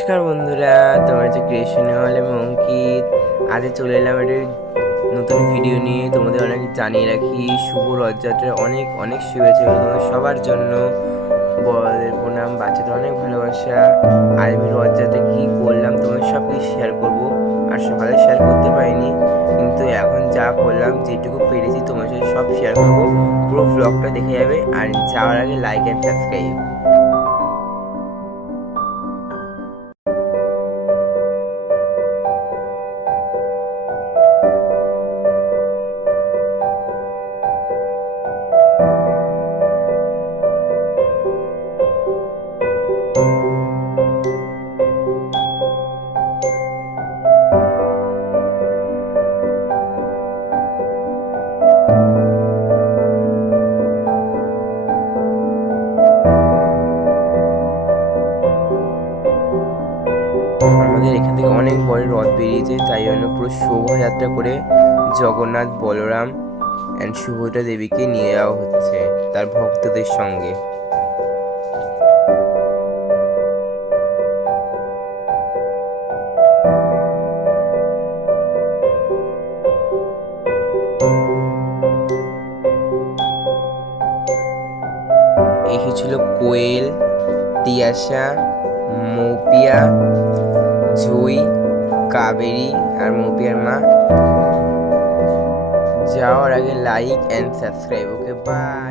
নমস্কার বন্ধুরা, তোমার যে ক্রিয়েশন হল আমি অঙ্কিত। আজ চলে এলাম একটা নতুন ভিডিও নিয়ে। তোমাদের অনেক জানিয়ে রাখি, শুভ রথযাত্রার অনেক অনেক শুভেচ্ছা তোমাদের সবার জন্য। বড়দের প্রণাম, বাচ্চাদের অনেক ভালোবাসা। আজ আমি রথযাত্রা কী করলাম তোমাদের সব কিছু শেয়ার করবো। আর সকালে শেয়ার করতে পারিনি, কিন্তু এখন যা করলাম যেটুকু পেরেছি তোমার সাথে সব শেয়ার করবো। পুরো ব্লগটা দেখে যাবে। আর যাওয়ার আগে লাইক অ্যান্ড সাবস্ক্রাইব। আমাদের এখান থেকে অনেক বড় রথ বেরিয়েছে, তাই জন্য পুরো শোভাযাত্রা করে জগন্নাথ, বলরাম অ্যান্ড সুভদ্রা দেবীকে নিয়ে যাওয়া হচ্ছে তার ভক্তদের সঙ্গে। এসেছিল কোয়েল, তিয়াশা, মৌপিয়া, জুই, কাবেরী আর মৌপিয়ার মা। যাওয়ার আগে like and subscribe. Okay, by.